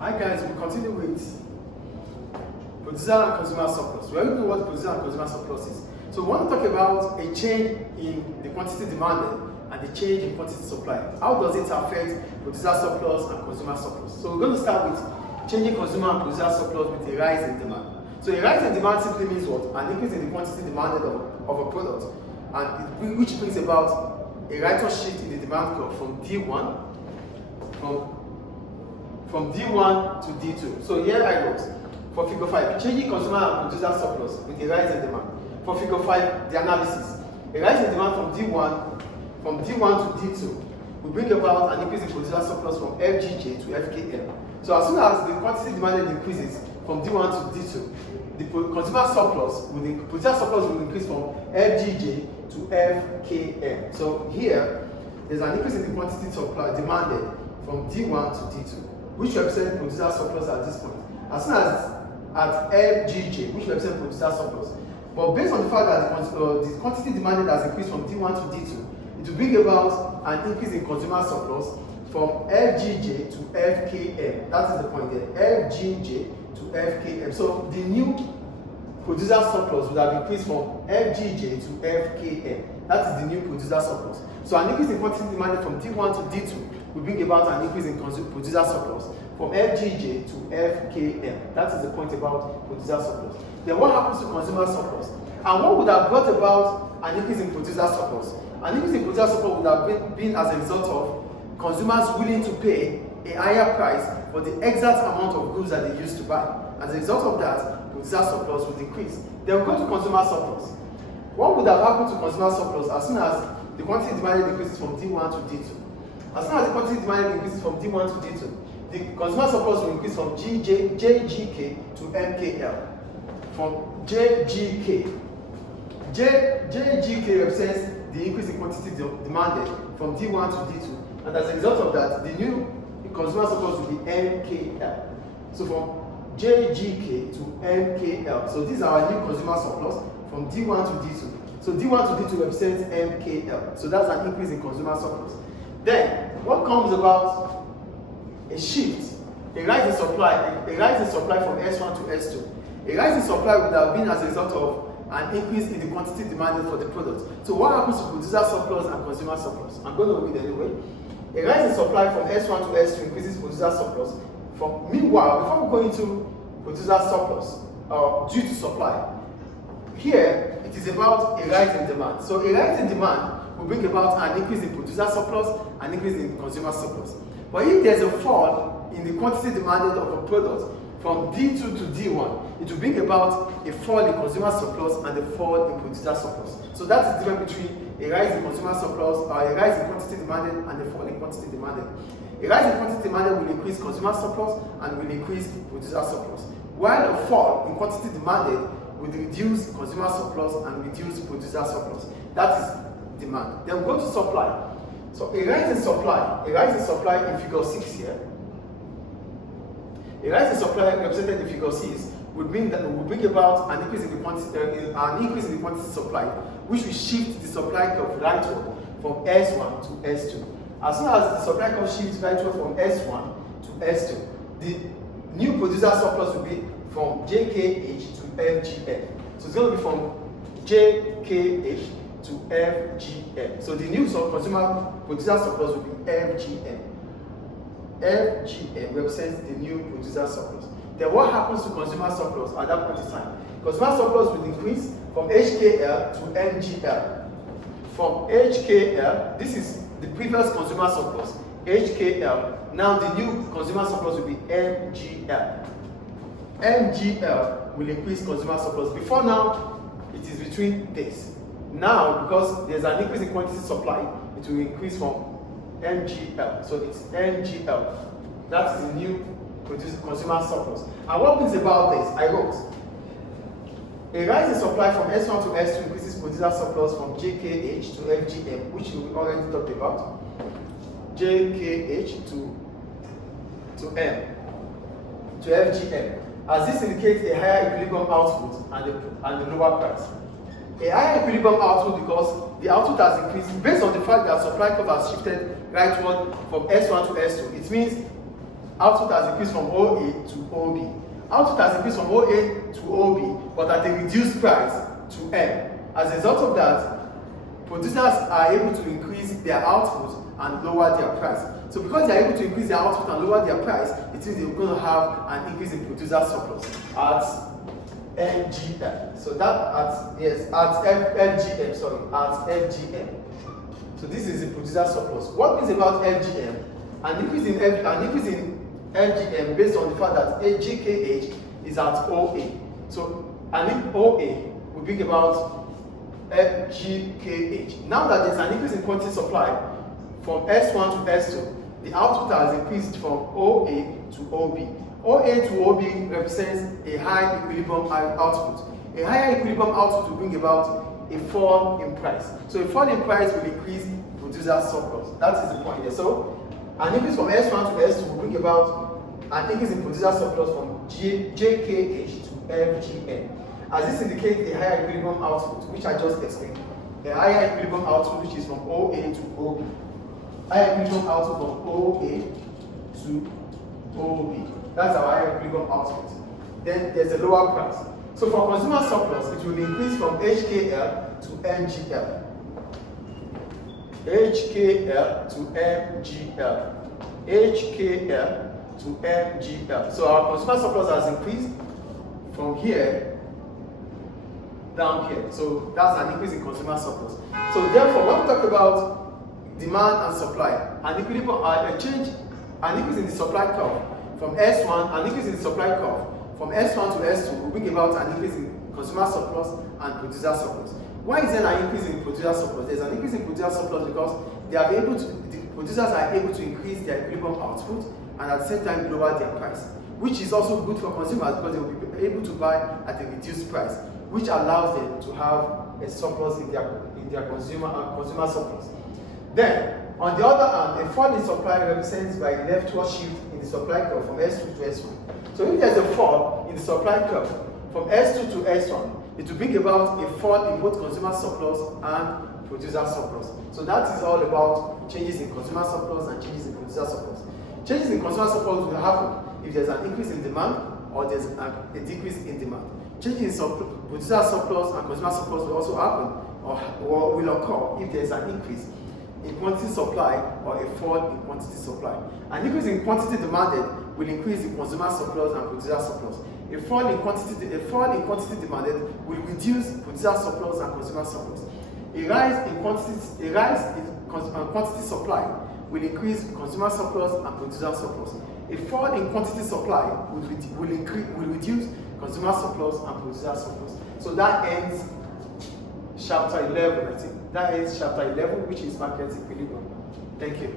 Hi guys, we continue with producer and consumer surplus. We're looking at what producer and consumer surplus is. So we want to talk about a change in the quantity demanded and the change in quantity supplied. How does it affect producer surplus and consumer surplus? So we're going to start with changing consumer and producer surplus with a rise in demand. So a rise in demand simply means what? An increase in the quantity demanded of a product, and which brings about a right-hand shift in the demand curve from D1 from D1 to D2. So here I wrote, for figure 5, changing consumer and producer surplus with a rise in demand. For figure 5, the analysis. A rise in demand from D1 to D2 will bring about an increase in producer surplus from FGJ to FKM. So as soon as the quantity demanded increases from D1 to D2, the consumer surplus, the producer surplus will increase from FGJ to FKM. So here, there's an increase in the quantity supply demanded from D1 to D2, which represents producer surplus at this point. As soon as at FGJ, which represents producer surplus. But based on the fact that the quantity demanded has increased from D1 to D2, it will bring about an increase in consumer surplus from FGJ to FKM. That is the point there, FGJ to FKM. So the new producer surplus would have increased from FGJ to FKM. That is the new producer surplus. So an increase in quantity demanded from D1 to D2 will bring about an increase in producer surplus from FGJ to FKM. That is the point about producer surplus. Then what happens to consumer surplus? And what would have brought about an increase in producer surplus? An increase in producer surplus would have been as a result of consumers willing to pay a higher price for the exact amount of goods that they used to buy. As a result of that, producer surplus would increase. Then we go to consumer surplus. What would have happened to consumer surplus as soon as the quantity demanded increases from D1 to D2? As soon as the quantity demanded increases from D1 to D2, the consumer surplus will increase from JGK to MKL. From JGK. JGK represents the increase in quantity demanded from D1 to D2, and as a result of that, the new consumer surplus will be MKL. So from JGK to MKL. So these are our new consumer surplus from D1 to D2. So D1 to D2 represents MKL. So that's an increase in consumer surplus. Then, what comes about a shift, a rise in supply from S1 to S2. A rise in supply would have been as a result of an increase in the quantity demanded for the product. So what happens to producer surplus and consumer surplus? I'm going to read anyway. A rise in supply from S1 to S2 increases producer surplus. Meanwhile, before we go into producer surplus due to supply, here it is about a rise in demand. So a rise in demand will bring about an increase in producer surplus, an increase in consumer surplus. But if there's a fall in the quantity demanded of a product from D2 to D1, it will bring about a fall in consumer surplus and a fall in producer surplus. So that's the difference between a rise in consumer surplus, or a rise in quantity demanded, and a fall in quantity demanded. A rise in quantity demanded will increase consumer surplus and will increase producer surplus, while a fall in quantity demanded will reduce consumer surplus and reduce producer surplus. That is demand. Then we go to supply. So a rise in supply in figure 6 here. A rise in supply represented in figure 6 will bring about an increase in the quantity supply, which will shift the supply curve rightward from S1 to S2. As soon as the supply curve shifts rightward from S1 to S2, the new producer surplus will be from JKH to FGM. So it's going to be from JKH to FGM. So the new consumer producer surplus will be FGM. FGM represents the new producer surplus. Then what happens to consumer surplus at that point in time? Consumer surplus will increase from HKL to MGL. From HKL, this is the previous consumer surplus, HKL. Now the new consumer surplus will be MGL. MGL will increase consumer surplus. Before now, it is between this. Now, because there's an increase in quantity supply, it will increase from MGL. So it's MGL. That is the new consumer surplus. And what brings about this? I wrote, a rise in supply from S1 to S2 increases producer surplus from JKH to FGM, which we already talked about. JKH to FGM. As this indicates a higher equilibrium output and a lower price. A higher equilibrium output because the output has increased based on the fact that supply curve has shifted rightward from S1 to S2. It means output has increased from OA to OB. Output has increased from OA to OB, but at a reduced price to M. As a result of that, producers are able to increase their output and lower their price. So because they are able to increase their output and lower their price, it means they're going to have an increase in producer surplus at FGM. So that at FGM. So this is the producer surplus. What means about FGM? An increase in FGM based on the fact that GKH is at OA. So an OA will bring about FGKH. Now that there's an increase in quantity supply from S1 to S2, the output has increased from OA to OB. OA to OB represents a high equilibrium output. A higher equilibrium output will bring about a fall in price. So a fall in price will increase producer surplus. That is the point there. So an increase from S1 to S2 will bring about an increase in producer surplus from JKH to FGN. As this indicates a higher equilibrium output, which I just explained. A higher equilibrium output, which is from OA to OB. Higher equilibrium output from OA to OB. That's our higher equilibrium output. Then there's a lower price. So for consumer surplus, it will increase from HKL to MGL. HKL to MGL. HKL to MGL. So our consumer surplus has increased from here down here. So that's an increase in consumer surplus. So therefore, when we talk about demand and supply, an equilibrium, an increase in the supply curve from S1, an increase in the supply curve from S1 to S2 will bring about an increase in consumer surplus and producer surplus. Why is there an increase in producer surplus? There's an increase in producer surplus because the producers are able to increase their equilibrium output and at the same time lower their price, which is also good for consumers because they will be able to buy at a reduced price, which allows them to have a surplus in their consumer surplus. Then, on the other hand, a fall in supply represents by a leftward shift in the supply curve from S2 to S1. So if there's a fall in the supply curve from S2 to S1, it will bring about a fall in both consumer surplus and producer surplus. So that is all about changes in consumer surplus and changes in producer surplus. Changes in consumer surplus will happen if there's an increase in demand or there's a decrease in demand. Changes in producer surplus and consumer surplus will also happen or will occur if there's an increase in quantity supply or a fall in quantity supply. An increase in quantity demanded will increase the consumer surplus and producer surplus. A fall in quantity demanded will reduce producer surplus and consumer surplus. A rise in quantity supply will increase consumer surplus and producer surplus. A fall in quantity supply will reduce consumer surplus and producer surplus. So that ends chapter 11, I think. That ends chapter 11, which is market equilibrium. Thank you.